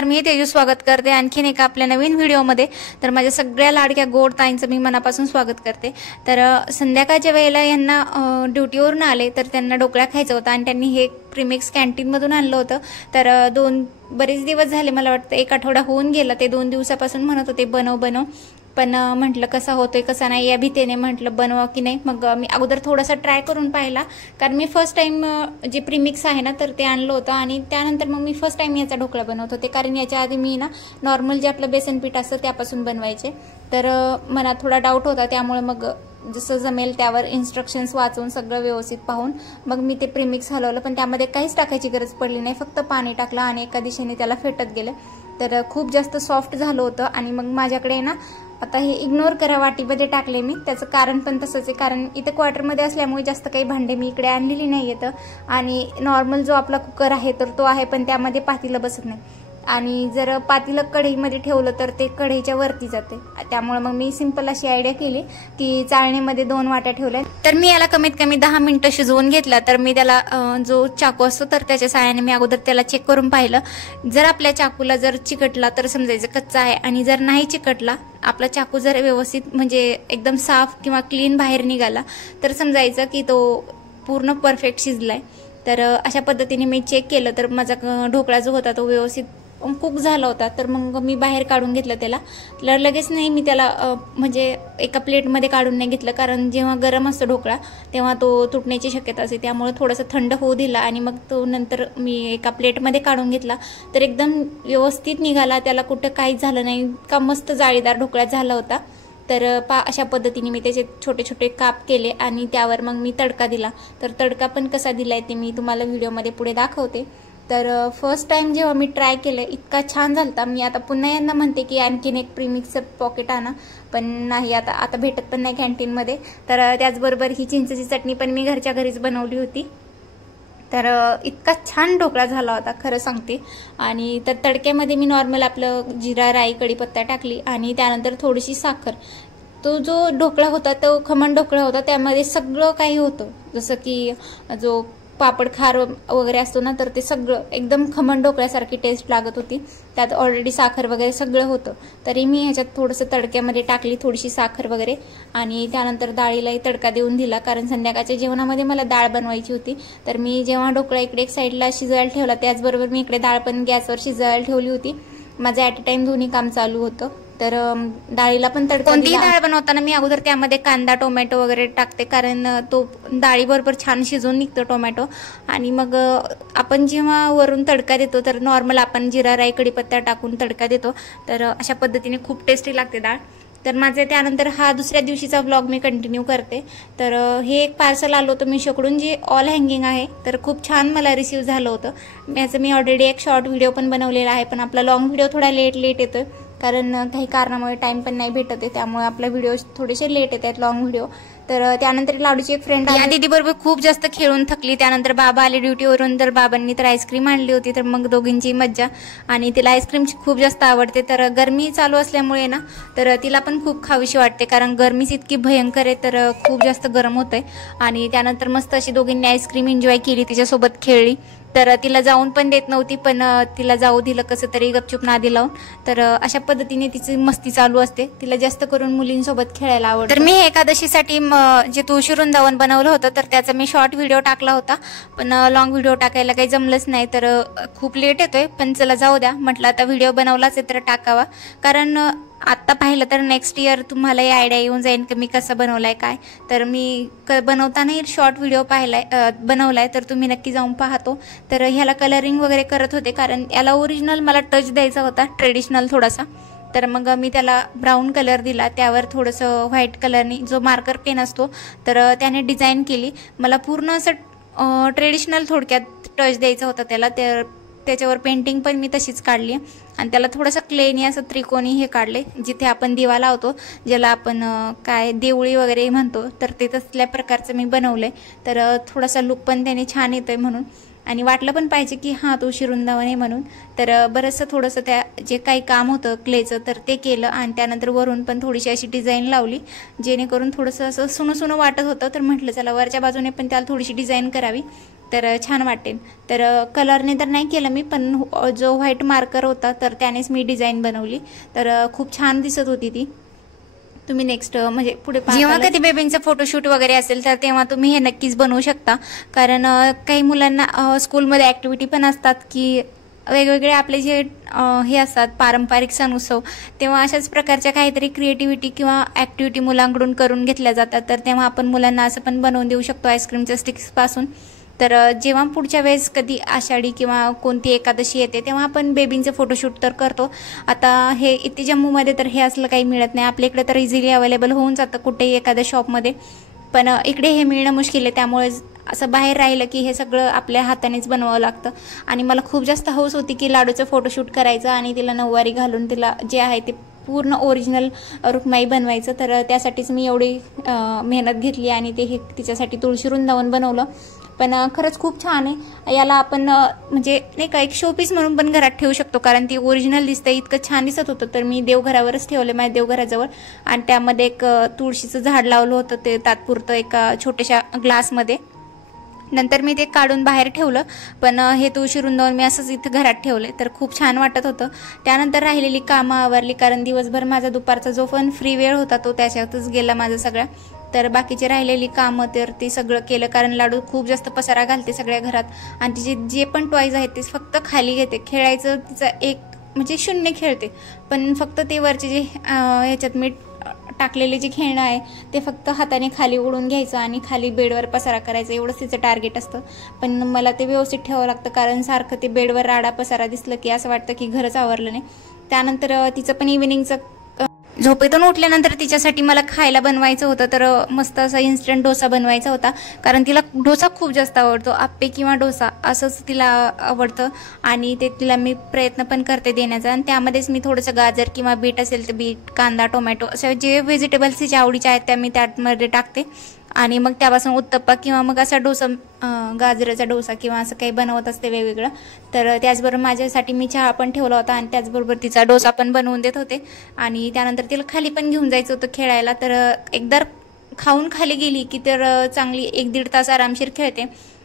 नमस्कार, मी तेजू स्वागत करते आणखीन एका आपल्या नवीन व्हिडिओमध्ये। तर माझ्या सगळ्या लाडक्या गोड ताईंचं मी मनापासून स्वागत करते। तर संध्याकाळच्या वेळेला यांना ड्युटीवरून आले तर त्यांना ढोकळा खायचा होता आणि त्यांनी हे प्रीमिक्स कॅन्टीनमधून आणलं होतं। तर बरेच दिवस झाले, मला वाटतं एक आठवडा होऊन गेला, ते 2 दिवसापासून म्हणत होते बनव बनव, पण म्हटलं कसा होतोय कसा नाही या भीतीने म्हटलं बनवा की नाही। मग मी अगोदर थोडासा ट्राय करून पाहिला, कारण मी फर्स्ट टाइम जे प्रीमिक्स आहे ना तर ते आणलं होतं आणि त्यानंतर मग मी फर्स्ट टाइम याचा ढोकळा बनवत होते, कारण याच्या आधी मी ना नॉर्मल जे आपलं बेसन पीठ असतं त्यापासून बनवायचे। तर मला थोडा डाऊट होता, त्यामुळे मग जसं जमेल त्यावर इन्स्ट्रक्शन्स वाचून सगळं व्यवस्थित पाहून मग मी ते प्रीमिक्स हलवलं, पण त्यामध्ये काहीच टाकायची गरज पडली नाही, फक्त पाणी टाकलं आणि एका दिशेने त्याला फेटत गेलं। तर खूप जास्त सॉफ्ट झालं होतं आणि मग माझ्याकडे ना आता हे इग्नोर करा वाटीमध्ये टाकले मी, त्याचं कारण पण तसंच आहे, कारण इथे क्वार्टरमध्ये असल्यामुळे जास्त काही भांडे मी इकडे आणलेली नाही येतं आणि नॉर्मल जो आपला कुकर आहे तर तो आहे, पण त्यामध्ये पातेलं बसत नाही आणि जर पातेलं कढईमध्ये ठेवलं तर ते कढईच्या वरती जाते। त्यामुळे मग मी सिंपल अशी आयडिया केली की चाळणीमध्ये 2 वाट्या ठेवल्या। तर मी याला कमीत कमी 10 मिनिटं शिजवून घेतला। तर मी त्याला जो चाकू असतो तर त्याच्या साहाय्याने मी अगोदर त्याला चेक करून पाहिलं। जर आपल्या चाकूला जर चिकटला तर समजायचं कच्चा आहे, आणि जर नाही चिकटला, आपला चाकू जर व्यवस्थित म्हणजे एकदम साफ किंवा क्लीन बाहेर निघाला तर समजायचं की तो पूर्ण परफेक्ट शिजलाय। तर अशा पद्धतीने मी चेक केलं तर माझा ढोकळा जो होता तो व्यवस्थित कुक झाला होता। तर मग मी बाहेर काढून घेतलं त्याला। तर लगेच नाही मी त्याला म्हणजे एका प्लेटमध्ये काढून नाही घेतलं, कारण जेव्हा गरम असतो ढोकळा तेव्हा तो तुटण्याची शक्यता असते, त्यामुळे थोडंसं थंड होऊ दिला आणि मग तो नंतर मी एका प्लेटमध्ये काढून घेतला। तर एकदम व्यवस्थित निघाला, त्याला कुठं काहीच झालं नाही, इतका मस्त जाळीदार ढोकळा झाला होता। तर अशा पद्धतीने मी त्याचे छोटे छोटे काप केले आणि त्यावर मग मी तडका दिला। तर तडका पण कसा दिलाय ते मी तुम्हाला व्हिडिओमध्ये पुढे दाखवते। तर फर्स्ट टाइम जेव्हा मी ट्राय केलं इतका छान झालता। मी आता पुन्हा यांना म्हणते की आणखीन एक प्रीमिक्सचं पॉकेट आणा, पण नाही, आता भेटत पण नाही कॅन्टीनमध्ये। तर त्याचबरोबर ही चिंचेची चटणी पण मी घरच्या घरीच बनवली होती। तर इतका छान ढोकळा झाला होता खरं सांगते। आणि तर तडक्यामध्ये मी नॉर्मल आपलं जिरा राई कढीपत्ता टाकली आणि त्यानंतर थोडीशी साखर। तो जो ढोकळा होता तो खमण ढोकळा होता, त्यामध्ये सगळं काही होतं, जसं की जो पापड खार वगैरे असतो ना तर ते सगळं एकदम खमण ढोकळ्यासारखी टेस्ट लागत होती। त्यात ऑलरेडी साखर वगैरे सगळं होतं, तरी मी ह्याच्यात थोडंसं तडक्यामध्ये टाकली थोडीशी साखर वगैरे आणि त्यानंतर डाळीलाही तडका देऊन दिला, कारण संध्याकाळच्या जेवणामध्ये मला डाळ बनवायची होती। तर मी जेव्हा ढोकळा इकडे एक साईडला शिजायला ठेवला त्याचबरोबर मी इकडे डाळ पण गॅसवर शिजायला ठेवली होती। माझं ॲट अ टाइम दोन्ही काम चालू होतं। तर डाळीला पण तडका, कोणतीही डाळ बनवताना मी अगोदर त्यामध्ये कांदा टोमॅटो वगैरे टाकते, कारण तो डाळीबरोबर छान शिजून निघतो टोमॅटो। आणि मग आपण जेव्हा वरून तडका देतो तर नॉर्मल आपण जिरा राई कढीपत्ता टाकून तडका देतो, तर अशा पद्धतीने खूप टेस्टी लागते डाळ। तर माझे त्यानंतर हा दुसऱ्या दिवशीचा व्लॉग मी कंटिन्यू करते। तर हे एक पार्सल आलं होतं मिशोकडून जे ऑल हँगिंग आहे, तर खूप छान मला रिसीव झालं होतं। याचं मी ऑलरेडी एक शॉर्ट व्हिडिओ पण बनवलेला आहे, पण आपला लॉंग व्हिडिओ थोडा लेट येतोय, कारण काही कारणामुळे टाइम पण नाही भेटत आहे, त्यामुळे आपला व्हिडिओ थोडेसे लेट येत आहेत लॉंग व्हिडिओ। तर त्यानंतर लाडूची एक फ्रेंड या दीदी बरोबर खूप जास्त खेळून थकली, त्यानंतर बाबा आले ड्युटीवरून, तर बाबांनी तर आईस्क्रीम आणली होती, तर मग दोघींची मज्जा। आणि तिला आईस्क्रीमची खूप जास्त आवडते, तर गरमी चालू असल्यामुळे ना तर तिला पण खूप खावीशी वाटते, कारण गरमीच इतकी भयंकर आहे, तर खूप जास्त गरम होतंय। आणि त्यानंतर मस्त अशी दोघींनी आईस्क्रीम एन्जॉय केली, तिच्यासोबत खेळली। तर तिला जाऊन पण देत नव्हती, पण तिला जाऊ दिलं कसं तरी गपचूप नादी लावून। तर अशा पद्धतीने तिची मस्ती चालू असते, तिला जास्त करून मुलींसोबत खेळायला आवडतं। तर मी एकादशीसाठी जे तुळशी वृंदावन बनवलं होतं तर त्याचा मी शॉर्ट व्हिडिओ टाकला होता, पण लॉंग व्हिडिओ टाकायला काही जमलंच नाही, तर खूप लेट येतोय, पण चला जाऊ द्या, म्हटलं आता व्हिडिओ बनवलाच आहे तर टाकावा, कारण आत्ता पाहिलं तर नेक्स्ट इयर तुम्हाला ही आयडिया येऊन जाईल की मी कसं बनवलाय काय। तर मी बनवतानाही शॉर्ट व्हिडिओ बनवलाय, तर तुम्ही नक्की जाऊन पाहतो। तर ह्याला कलरिंग वगैरे करत होते, कारण याला ओरिजिनल मला टच द्यायचा होता, ट्रेडिशनल थोडासा। तर मग मी त्याला ब्राऊन कलर दिला, त्यावर थोडंसं व्हाईट कलरनी जो मार्कर पेन असतो तर त्याने डिझाईन केली। मला पूर्ण असं ट्रेडिशनल थोडक्यात टच द्यायचा होता त्याला, त्याच्यावर पेंटिंग पण मी तशीच काढली आणि त्याला थोडंसं क्लेनी असं त्रिकोणी हे काढले, जिथे आपण दिवा लावतो, ज्याला आपण काय देवळी वगैरे म्हणतो, तर ते तसल्या प्रकारचं मी बनवलंय। तर थोडासा लुक पण त्याने छान येतोय म्हणून, आणि वाटलं पण पाहिजे की हां तुळशी वृंदावन आहे म्हणून। तर बरंचसं थोडंसं त्या जे काही काम होतं क्लेचं तर ते केलं आणि त्यानंतर वरून पण थोडीशी अशी डिझाईन लावली, जेणेकरून थोडंसं असं सुनं सुनं वाटत होतं। तर म्हटलं चला वरच्या बाजूने पण त्याला थोडीशी डिझाईन करावी, तर छान वाटेल. तर कलरने तर नाही केलं मी, पण जो व्हाईट मार्कर होता तर त्यानेच मी डिझाईन बनवली. तर खूप छान दिसत होती ती. तुम्ही नेक्स्ट म्हणजे पुढे जेव्हा कधी बेबींचं फोटोशूट वगैरे असेल तर तेव्हा तुम्ही हे नक्कीच बनवू शकता. कारण काही मुलांना स्कूलमध्ये ॲक्टिव्हिटी पण असतात की वेगवेगळे आपले जे हे असतात पारंपरिक सण उत्सव, तेव्हा अशाच प्रकारच्या काहीतरी क्रिएटिव्हिटी किंवा ॲक्टिव्हिटी मुलांकडून करून घेतल्या जातात. तर तेव्हा आपण मुलांना असं पण बनवून देऊ शकतो आईस्क्रीमच्या स्टिक्सपासून. तर जेव्हा पुढच्या वेळेस कधी आषाढी किंवा कोणती एकादशी येते तेव्हा आपण बेबींचं फोटोशूट तर करतो. आता हे इथे जम्मूमध्ये तर हे असलं काही मिळत नाही, आपल्या इकडे तर इझिली अवेलेबल होऊन जातं कुठेही एखाद्या शॉपमध्ये, पण इकडे हे मिळणं मुश्किल आहे. त्यामुळे असं बाहेर राहिलं की हे सगळं आपल्या हातानेच बनवावं लागतं. आणि मला खूप जास्त हौस होती की लाडूचं फोटोशूट करायचं आणि तिला नऊवारी घालून तिला जे आहे ते पूर्ण ओरिजिनल रुक्माई बनवायचं. तर त्यासाठीच मी एवढी मेहनत घेतली आणि ते हे तिच्यासाठी तुळशी वृंदावन बनवलं. पण खरंच खूप छान आहे. याला आपण म्हणजे नाही का एक शोपीस म्हणून पण घरात ठेवू शकतो, कारण ती ओरिजिनल दिसते, इतकं छान दिसत होतं. तर मी देवघरावरच ठेवलं माझ्या देवघराजवळ, आणि त्यामध्ये एक तुळशीचं झाड लावलं होतं ते तात्पुरतं एका छोट्याशा ग्लासमध्ये. नंतर मी ते काढून बाहेर ठेवलं, पण हे तुळशी वृंदावन मी असंच इथं घरात ठेवले. तर खूप छान वाटत होतं. त्यानंतर राहिलेली कामं आवरली, कारण दिवसभर माझा दुपारचा जो पण फ्री वेळ होता तो त्याच्यातच गेला माझा सगळा. तर बाकीची राहिलेली कामं तर ते सगळं केलं, कारण लाडू खूप जास्त पसारा घालते सगळ्या घरात, आणि तिचे जे पण टॉयज आहेत ते फक्त खाली घेते. खेळायचं तिचं एक म्हणजे शून्य खेळते, पण फक्त ते वरचे जे ह्याच्यात मी टाकलेले जे खेळणं आहे ते फक्त हाताने खाली ओढून घ्यायचं आणि खाली बेडवर पसारा करायचं, एवढंच तिचं टार्गेट असतं. पण मला ते व्यवस्थित ठेवावं लागतं, कारण सारखं ते बेडवर राडा पसारा दिसलं की असं वाटतं की घरच आवरलं नाही. त्यानंतर तिचं पण इव्हिनिंगचं झोपेतून उठल्यानंतर तिच्यासाठी मला खायला बनवायचं होतं. तर मस्त असा इन्स्टंट डोसा बनवायचा होता, कारण तिला डोसा खूप जास्त आवडतो. आप्पे किंवा डोसा असंच तिला आवडतं, आणि ते तिला मी प्रयत्न पण करते देण्याचा. आणि त्यामध्येच मी थोडंसं गाजर किंवा बीट असेल तर बीट, कांदा, टोमॅटो अशा जे व्हेजिटेबल्स तिच्या आवडीच्या आहेत त्या मी त्यामध्ये टाकते. आणि मग त्यापासून उत्तप्पा किंवा मग असा डोसा, गाजराचा डोसा किंवा असं काही बनवत असते वेगवेगळं. तर त्याचबरोबर माझ्यासाठी मी चहा पण ठेवला होता, आणि त्याचबरोबर तिचा डोसा पण बनवून देत होते. आणि त्यानंतर तिला खाली पण घेऊन जायचं होतं खेळायला. तर एकदा खाऊन खाली गेली की तर चांगली 1-1.5 तास आरामशीर खेळते,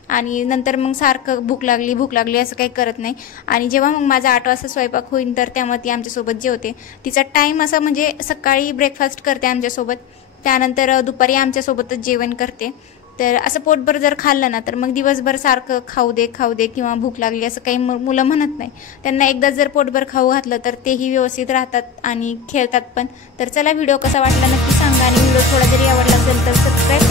आणि नंतर मग सारखं भूक लागली असं काही करत नाही. आणि जेव्हा मग माझा 8 वाजता स्वयंपाक होईल तर तेव्हा ती आमच्यासोबत जेवते. तिचा टाईम असा म्हणजे सकाळी ब्रेकफास्ट करते आमच्यासोबत, त्यानंतर दुपारी आमच्यासोबतच जेवण करते. तर असं पोटभर जर खाल्लं ना तर मग दिवसभर सारखं खाऊ दे किंवा भूक लागली असं काही मुलं म्हणत नाही. त्यांना एकदा जर पोटभर खाऊ घातलं तर तेही व्यवस्थित राहतात आणि खेळतात पण. तर चला, व्हिडिओ कसा वाटला नक्की सांगा, आणि व्हिडिओ थोडा जरी आवडला असेल तर सबस्क्राईब